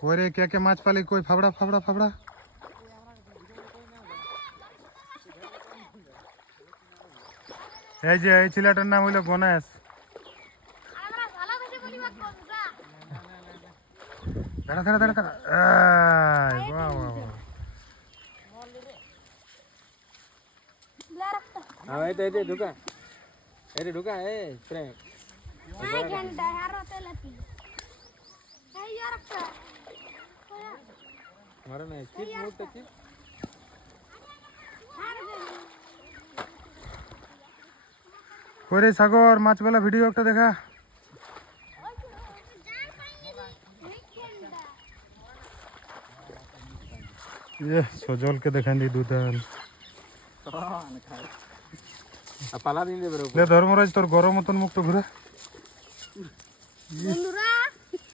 কোরে কে কে মাছ পালি কই ফাবড়া ফাবড়া ফাবড়া এই যে এই ছেলেটার নাম হইলো গণেশ দাঁড়া দাঁড়া দাঁড়া দাঁড়া এই বাহ বাহ বাহ हाँ ये तो ढुका ये ढुका है प्रेम नहीं घंटा यार तेल पी है यार का हमारा नहीं चिप मोड़ तो चिप কোরে সাগর মাছওয়ালা ভিডিও একটা দেখা ये सजल के देखान दी दूधान पाला दिन दे बरो ले धर्मराज तोर गरम मतन मुख तो घुरा बंधुरा